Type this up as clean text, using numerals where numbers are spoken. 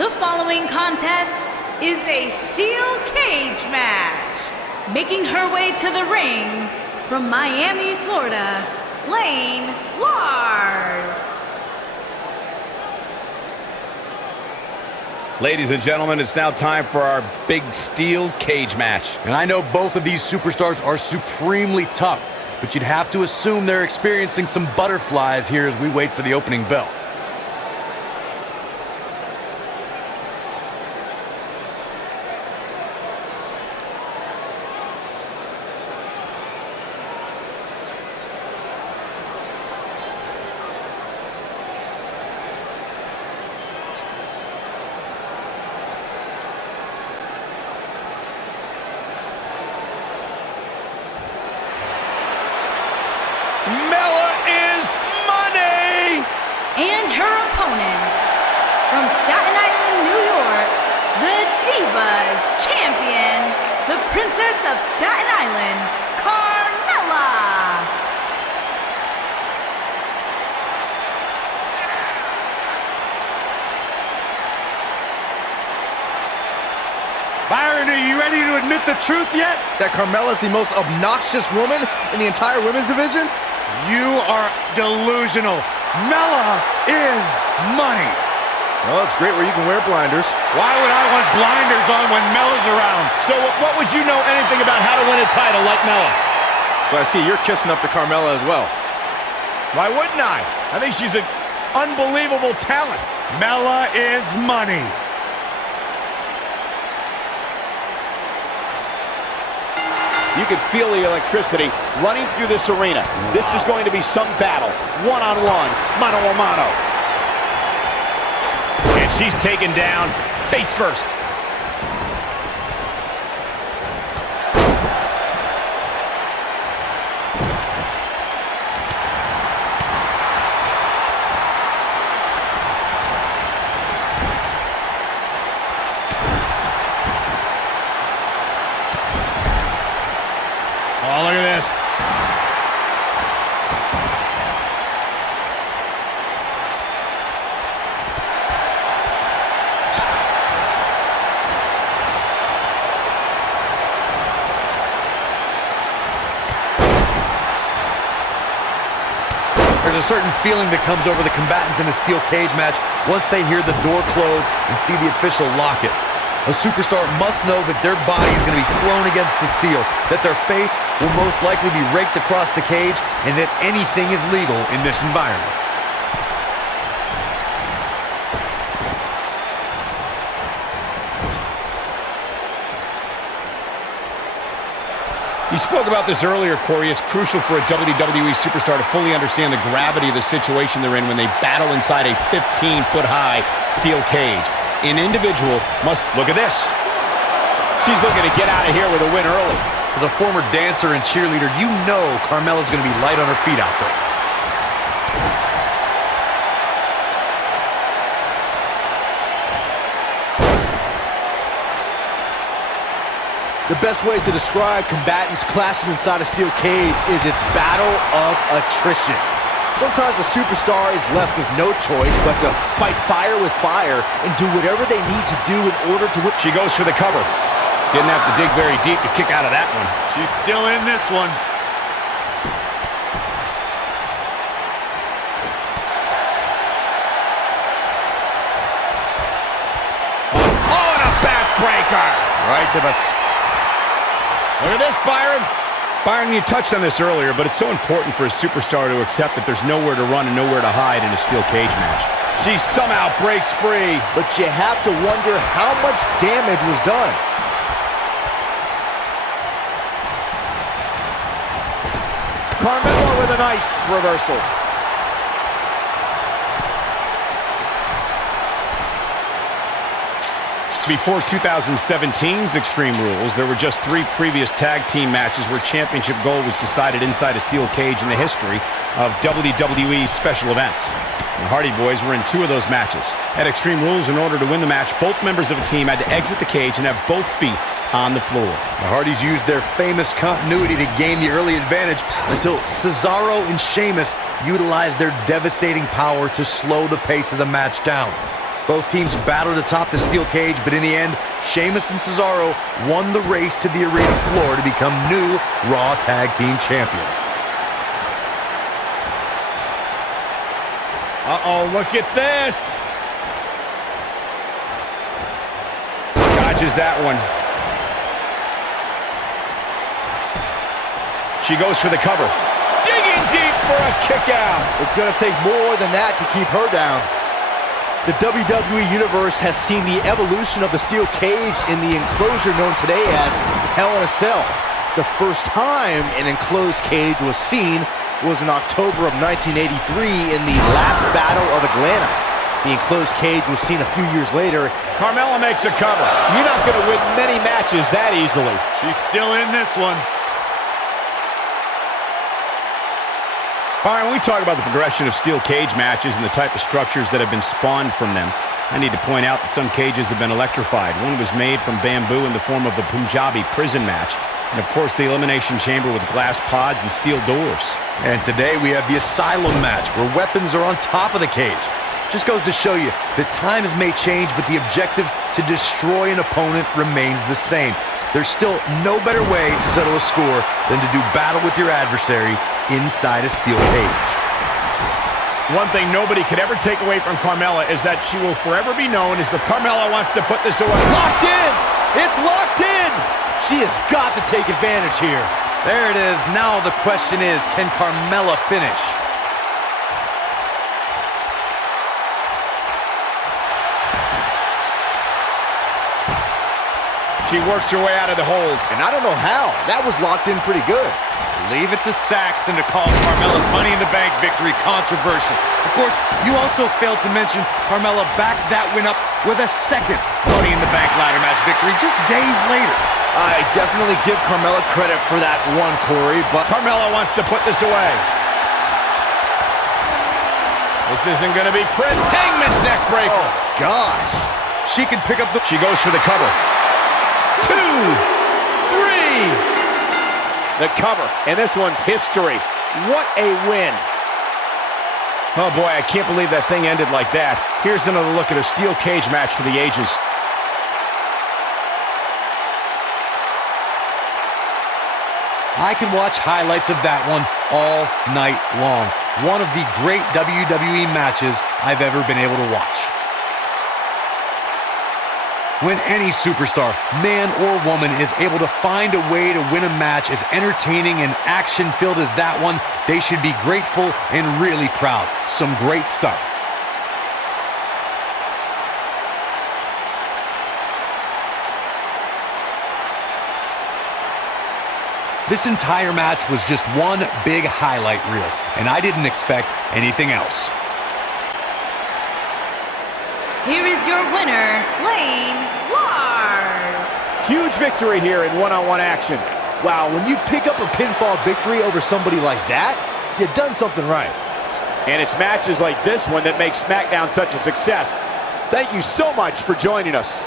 The following contest is a steel cage match. Making her way to the ring from Miami, Florida, Layla VS. Ladies and gentlemen, it's now time for our big steel cage match. And I know both of these superstars are supremely tough, but you'd have to assume they're experiencing some butterflies here as we wait for the opening bell. And her opponent, from Staten Island, New York, the Divas Champion, the Princess of Staten Island, Carmella. Byron, are you ready to admit the truth yet? That Carmella's the most obnoxious woman in the entire women's division? You are delusional. Mella is money. Well, it's great where you can wear blinders. Why would I want blinders on when Mella's around? So what would you know anything about how to win a title like Mella? So I see you're kissing up to Carmella as well. Why wouldn't I? I think she's an unbelievable talent. Mella is money. You can feel the electricity running through this arena. This is going to be some battle. One-on-one, mano-a-mano. And she's taken down face first. Oh, look at this. There's a certain feeling that comes over the combatants in a steel cage match once they hear the door close and see the official lock it. A superstar must know that their body is going to be thrown against the steel, that their face will most likely be raked across the cage, and that anything is legal in this environment. You spoke about this earlier, Corey. It's crucial for a WWE superstar to fully understand the gravity of the situation they're in when they battle inside a 15-foot-high steel cage. An individual must... Look at this. She's looking to get out of here with a win early. As a former dancer and cheerleader, you know Carmella's going to be light on her feet out there. The best way to describe combatants clashing inside a steel cage is its battle of attrition. Sometimes a superstar is left with no choice but to fight fire with fire and do whatever they need to do in order to win. She goes for the cover. Didn't have to dig very deep to kick out of that one. She's still in this one. Oh, and a backbreaker. Right to the... Look at this, Byron. Byron, you touched on this earlier, but it's so important for a superstar to accept that there's nowhere to run and nowhere to hide in a steel cage match. She somehow breaks free. But you have to wonder how much damage was done. Carmella with a nice reversal. Before 2017's Extreme Rules, there were just 3 previous tag team matches where championship gold was decided inside a steel cage in the history of WWE special events. The Hardy Boys were in 2 of those matches. At Extreme Rules, in order to win the match, both members of a team had to exit the cage and have both feet on the floor. The Hardys used their famous continuity to gain the early advantage until Cesaro and Sheamus utilized their devastating power to slow the pace of the match down. Both teams battled atop the steel cage, but in the end, Sheamus and Cesaro won the race to the arena floor to become new Raw Tag Team Champions. Uh-oh, look at this. Dodges that one. She goes for the cover. Digging deep for a kick out. It's going to take more than that to keep her down. The WWE Universe has seen the evolution of the steel cage in the enclosure known today as Hell in a Cell. The first time an enclosed cage was seen was in October of 1983 in the last Battle of Atlanta. The enclosed cage was seen a few years later. Carmella makes a cover. You're not going to win many matches that easily. She's still in this one. All right, when we talk about the progression of steel cage matches and the type of structures that have been spawned from them, I need to point out that some cages have been electrified. One was made from bamboo in the form of a Punjabi prison match. And, of course, the Elimination Chamber with glass pods and steel doors. And today we have the Asylum match, where weapons are on top of the cage. Just goes to show you that times may change, but the objective to destroy an opponent remains the same. There's still no better way to settle a score than to do battle with your adversary inside a steel cage. One thing nobody could ever take away from Carmella is that she will forever be known as the Carmella wants to put this away. Locked in! It's locked in! She has got to take advantage here. There it is. Now the question is, can Carmella finish? She works her way out of the hold. And I don't know how. That was locked in pretty good. Leave it to Saxton to call Carmella's Money in the Bank victory controversial. Of course, you also failed to mention Carmella backed that win up with a second Money in the Bank ladder match victory just days later. I definitely give Carmella credit for that one, Corey, but Carmella wants to put this away. This isn't going to be pretty. Hangman's neck breaker. Oh, gosh. She can pick up the... She goes for the cover. 2, 3. The cover, and this one's history. What a win. Oh boy, I can't believe that thing ended like that. Here's another look at a steel cage match for the ages. I can watch highlights of that one all night long. One of the great WWE matches I've ever been able to watch. When any superstar, man or woman, is able to find a way to win a match as entertaining and action-filled as that one, they should be grateful and really proud. Some great stuff. This entire match was just one big highlight reel, and I didn't expect anything else. Here is your winner, Lars. Huge victory here in one-on-one action. Wow, when you pick up a pinfall victory over somebody like that, you've done something right. And it's matches like this one that make SmackDown such a success. Thank you so much for joining us.